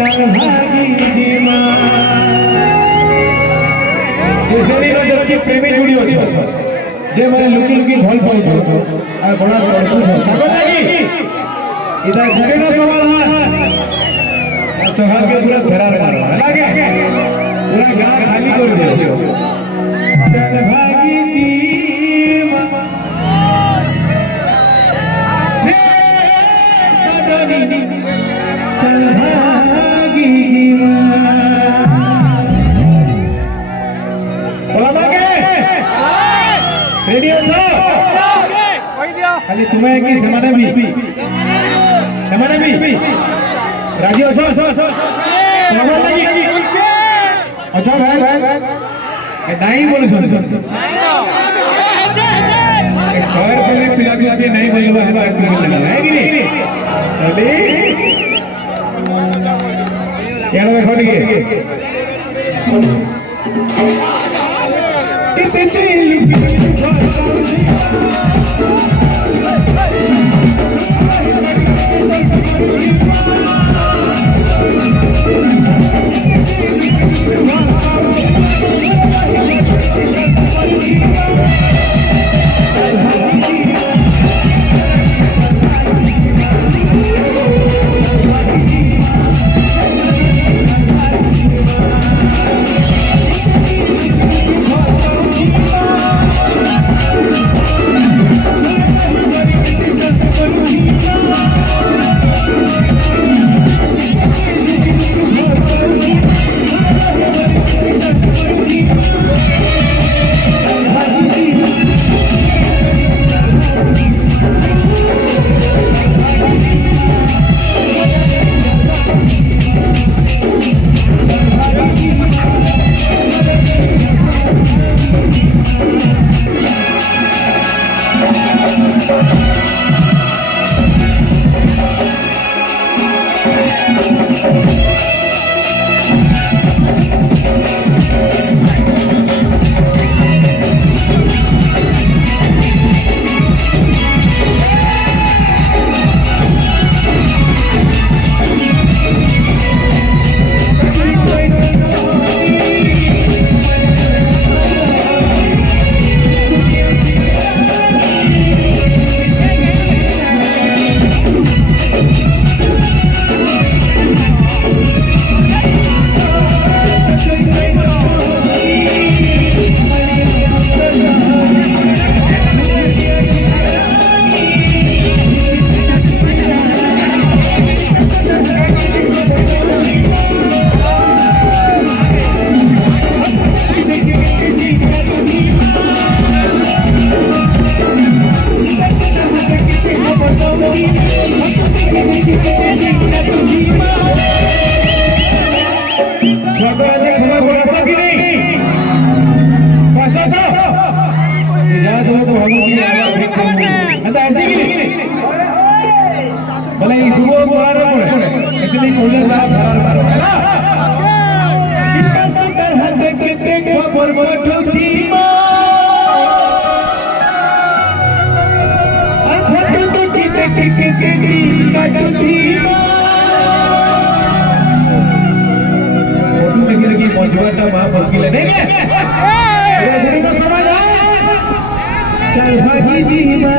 चल भागी जीवा स्पेशली नो जब की प्रेमी जुड़ी हो छ जे माने लुकी लुकी भल पाउ छ आ बड़ा तड़कू छ ताको लागी इदा घरे न समाधान सहार के पूरा फरार मारो लागे पूरा गांव खाली कर दे चल भागी जीवा चल भागी जीवा बोला बाके रेडी हो छ कहि दियो खाली तुम्हें कि समाने भी राजी हो छ समाने लगी अच्छा भाई नहीं बोलू छ घर पे पिला पिला के नहीं बोलूंगा है बात करने लगा है कि नहीं चले यार देखो देखिए भले सुबह बोला इतनी कोले दा फरार मारो है ना कितना सुंदर हाथ के खबर पठौती मां और फोटो देखी के दिल काटती मां फोटो देखी मौजूदा मां मुश्किल है नहीं है गुरु को समझ आ चल भागी जीवा